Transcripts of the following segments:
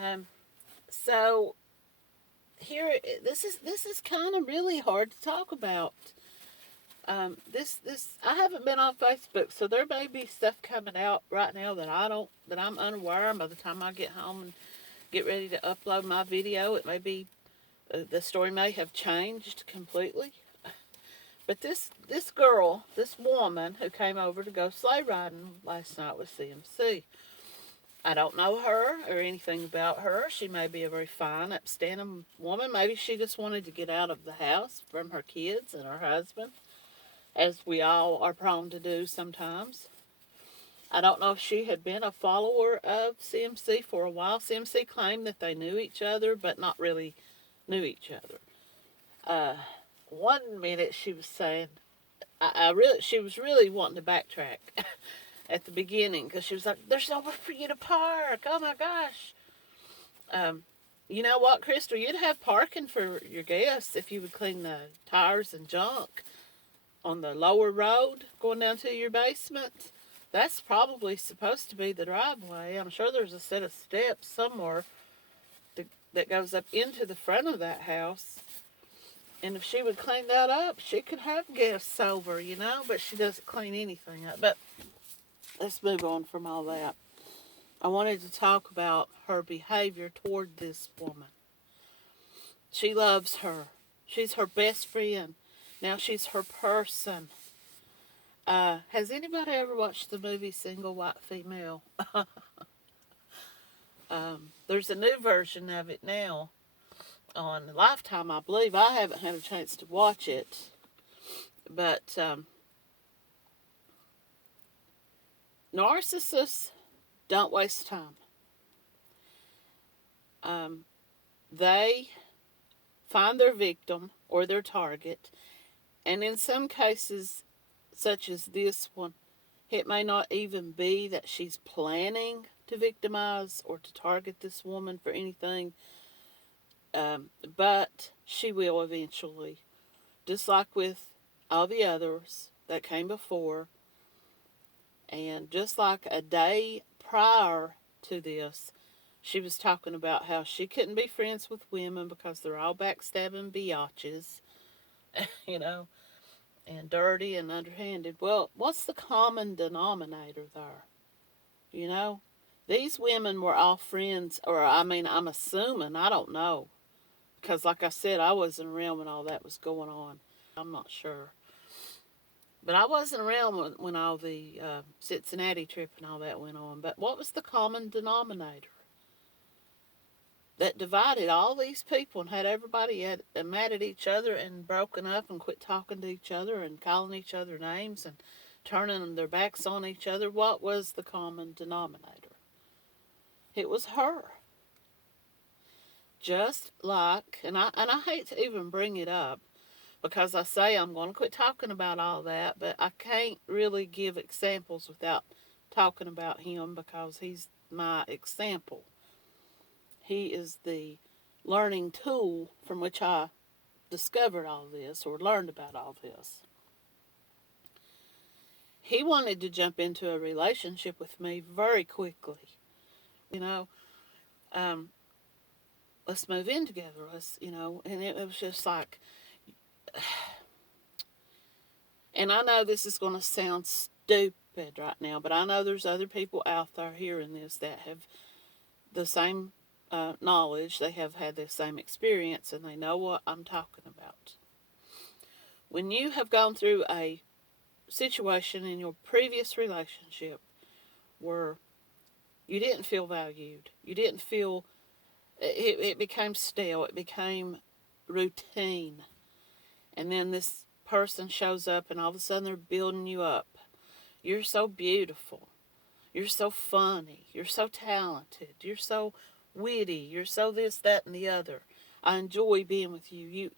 Um, so here, this is kind of really hard to talk about. This I haven't been on Facebook, so there may be stuff coming out right now that I'm unaware of. By the time I get home and get ready to upload my video, it may be the story may have changed completely. But this girl, this woman who came over to go sleigh riding last night with CMC, I don't know her or anything about her. She may be a very fine, upstanding woman. Maybe she just wanted to get out of the house from her kids and her husband, as we all are prone to do sometimes. I don't know if she had been a follower of CMC for a while. CMC claimed that they knew each other, but not really knew each other. Uh, one minute she was saying, she was really wanting to backtrack at the beginning because she was like, "There's nowhere for you to park. Oh my gosh." Um, you know what, Crystal? You'd have parking for your guests if you would clean the tires and junk on the lower road going down to your basement. That's probably supposed to be the driveway. I'm sure there's a set of steps somewhere that goes up into the front of that house. And if she would clean that up, she could have guests over, but she doesn't clean anything up. But let's move on from all that. I wanted to talk about her behavior toward this woman. She loves her. She's her best friend. Now she's her person. Has anybody ever watched the movie Single White Female? There's a new version of it now on Lifetime, I believe. I haven't had a chance to watch it. But narcissists don't waste time. They find their victim or their target, and in some cases, such as this one, it may not even be that she's planning to victimize or to target this woman for anything, but she will eventually. Just like with all the others that came before, and just like a day prior to this, she was talking about how she couldn't be friends with women because they're all backstabbing biatches, you know, and dirty and underhanded. Well, what's the common denominator there? You know, these women were all friends, or I mean, I'm assuming, I don't know. Because, like I said, I wasn't around when all that was going on. I'm not sure. But I wasn't around when all the Cincinnati trip and all that went on. But what was the common denominator that divided all these people and had everybody mad at each other and broken up and quit talking to each other and calling each other names and turning their backs on each other? What was the common denominator? It was her. Just like, and I hate to even bring it up because I say I'm going to quit talking about all that, but I can't really give examples without talking about him because he's my example. He is the learning tool from which I discovered all this or learned about all this. He wanted to jump into a relationship with me very quickly. You know, um, let's move in together. And it was just like, and I know this is going to sound stupid right now, but I know there's other people out there hearing this that have the same knowledge, they have had the same experience, and they know what I'm talking about. When you have gone through a situation in your previous relationship where you didn't feel valued, you didn't feel, it became stale, it became routine, and then this person shows up and all of a sudden they're building you up. You're so beautiful. You're so funny. You're so talented. You're so witty. You're so this, that, and the other. I enjoy being with you.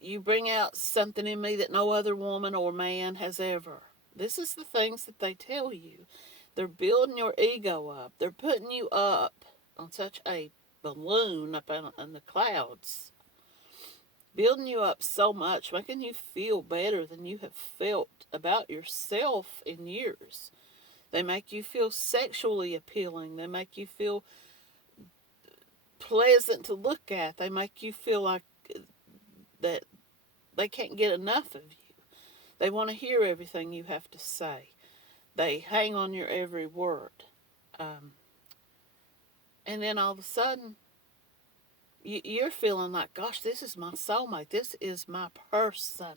You bring out something in me that no other woman or man has ever. This is the things that they tell you. They're building your ego up. They're putting you up on such a balloon up in the clouds. Building you up so much, making you feel better than you have felt about yourself in years. They make you feel sexually appealing. They make you feel pleasant to look at. They make you feel like that they can't get enough of you. They want to hear everything you have to say. They hang on your every word. Um, and then all of a sudden, you're feeling like, gosh, this is my soulmate. This is my person.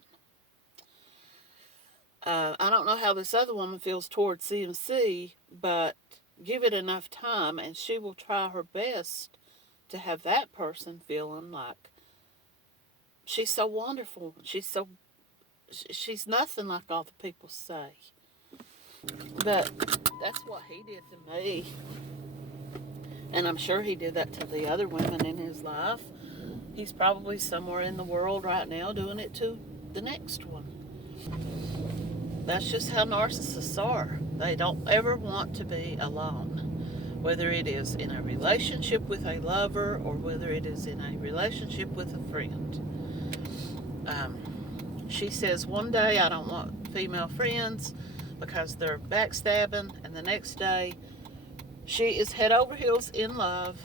I don't know how this other woman feels towards CMC, but give it enough time and she will try her best to have that person feeling like she's so wonderful. She's nothing like all the people say. But that's what he did to me. And I'm sure he did that to the other women in his life. He's probably somewhere in the world right now doing it to the next one. That's just how narcissists are. They don't ever want to be alone. Whether it is in a relationship with a lover or whether it is in a relationship with a friend. She says one day I don't want female friends because they're backstabbing, and the next day she is head over heels in love.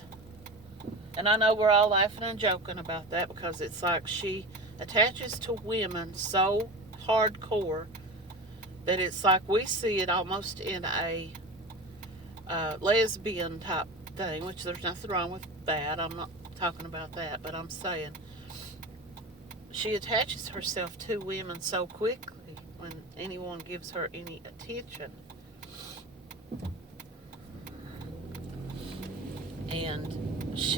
And I know we're all laughing and joking about that because it's like she attaches to women so hardcore that it's like we see it almost in a lesbian type thing, which there's nothing wrong with that. I'm not talking about that, but I'm saying she attaches herself to women so quickly when anyone gives her any attention. And it's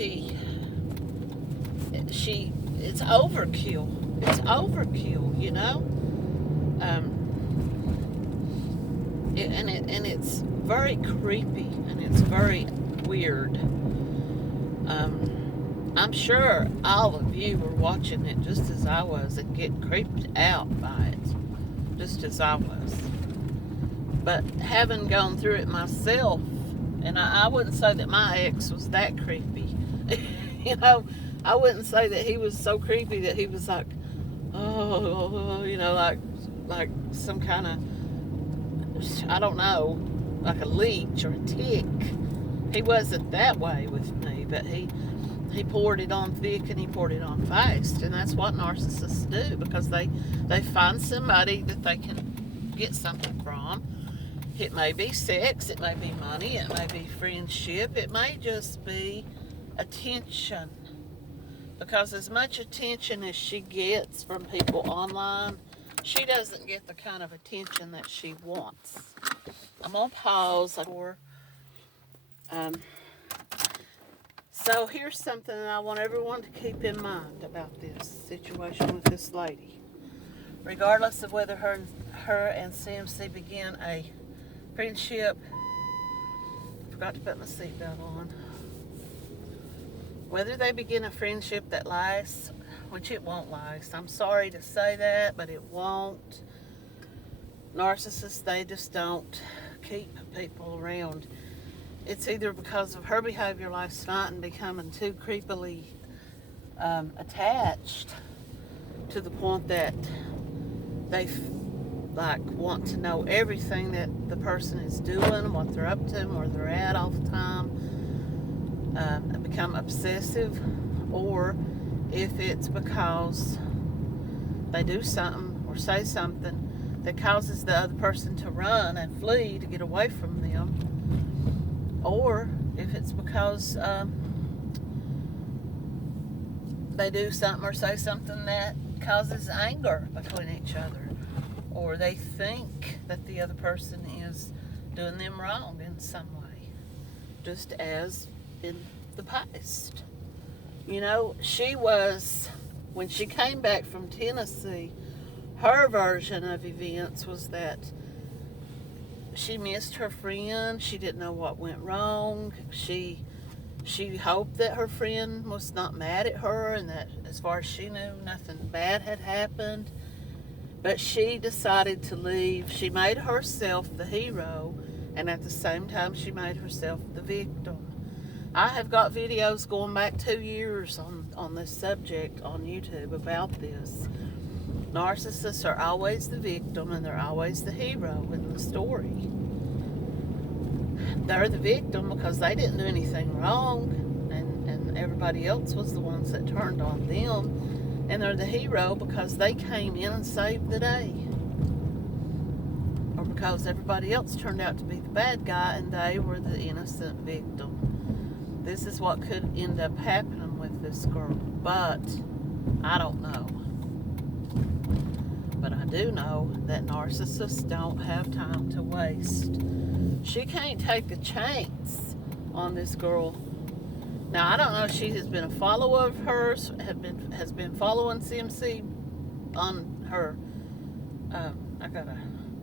overkill. It's overkill, you know? And it's very creepy and it's very weird. I'm sure all of you were watching it just as I was and getting creeped out by it, just as I was. But having gone through it myself, and I wouldn't say that my ex was that creepy. You know, I wouldn't say that he was so creepy that he was like, oh, you know, like some kind of, I don't know, like a leech or a tick. He wasn't that way with me, but he poured it on thick and he poured it on fast. And that's what narcissists do, because they find somebody that they can get something from. It may be sex, it may be money, it may be friendship, it may just be attention. Because as much attention as she gets from people online, she doesn't get the kind of attention that she wants. I'm going to pause. So here's something that I want everyone to keep in mind about this situation with this lady. Regardless of whether her and CMC began a friendship, I forgot to put my seatbelt on. Whether they begin a friendship that lasts, which it won't last. I'm sorry to say that, but it won't. Narcissists, they just don't keep people around. It's either because of her behavior last night and becoming too creepily attached to the point that they want to know everything that the person is doing, what they're up to, where they're at all the time, and become obsessive, or if it's because they do something or say something that causes the other person to run and flee to get away from them, or if it's because they do something or say something that causes anger between each other, or they think that the other person is doing them wrong in some way, just as in the past. You know, when she came back from Tennessee, her version of events was that she missed her friend. She didn't know what went wrong. She hoped that her friend was not mad at her and that, as far as she knew, nothing bad had happened. But she decided to leave. She made herself the hero, and at the same time, she made herself the victim. I have got videos going back 2 years on this subject on YouTube about this. Narcissists are always the victim and they're always the hero in the story. They're the victim because they didn't do anything wrong, and everybody else was the ones that turned on them, and they're the hero because they came in and saved the day, or because everybody else turned out to be the bad guy and they were the innocent victim. This is what could end up happening with this girl, but I don't know. But I do know that narcissists don't have time to waste. She can't take a chance on this girl. Now, I don't know if she has been a follower of hers, has been following CMC on her. I gotta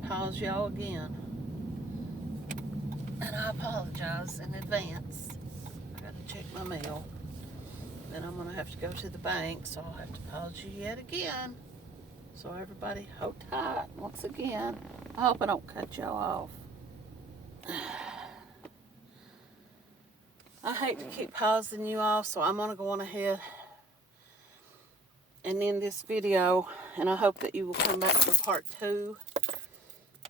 pause y'all again. And I apologize in advance. I gotta check my mail. Then I'm gonna have to go to the bank, so I'll have to pause you yet again. So everybody, hold tight once again. I hope I don't cut y'all off. I hate to keep pausing you off, so I'm going to go on ahead and end this video. And I hope that you will come back for part 2,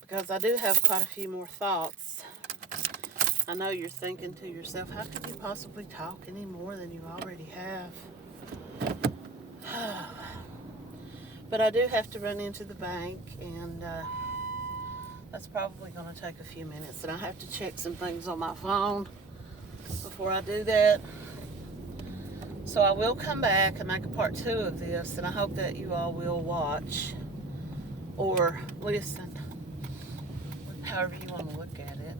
because I do have quite a few more thoughts. I know you're thinking to yourself, how could you possibly talk any more than you already have? But I do have to run into the bank, and that's probably going to take a few minutes. And I have to check some things on my phone before I do that. So I will come back and make a part 2 of this, and I hope that you all will watch or listen, however you want to look at it.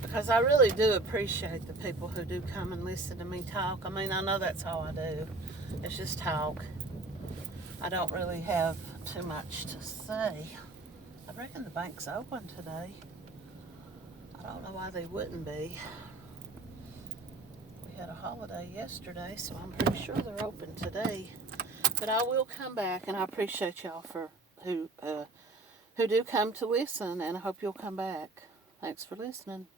Because I really do appreciate the people who do come and listen to me talk. I mean, I know that's all I do. It's just talk. I don't really have too much to say. I reckon the bank's open today. I don't know why they wouldn't be. We had a holiday yesterday, so I'm pretty sure they're open today. But I will come back, and I appreciate y'all for who do come to listen, and I hope you'll come back. Thanks for listening.